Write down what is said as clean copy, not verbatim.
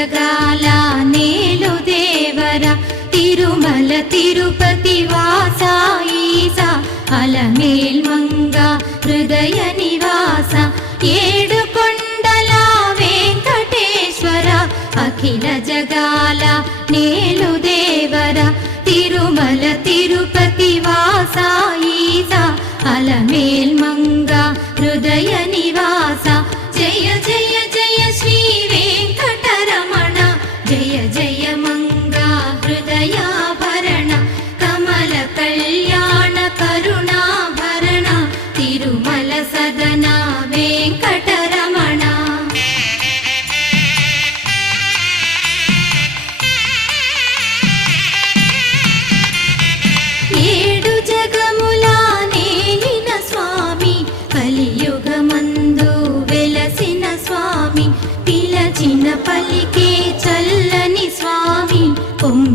జగాల నేలు దేవర తిరుమల తిరుపతి వాస ఈసా అలమేల్ మంగ హృదయ నివాస ఏడు కొండల వెంకటేశ్వర అఖిల జగాల నేలు దేవర తిరుమల తిరుపతి వాస ఈసా అలమేల్ మంగ హృదయ నివాస జయ జయ జయ శ్రీ వెంకటరమణ జయ జయ మంగ హృదయాభరణ కమల కళ్యాణ కరుణాభరణ తిరుమల సదన వెంకటరమణ ఏడు జగముల నేలిన స్వామి కలియుగమందు వెలసిన స్వామి పిలచిన పలికే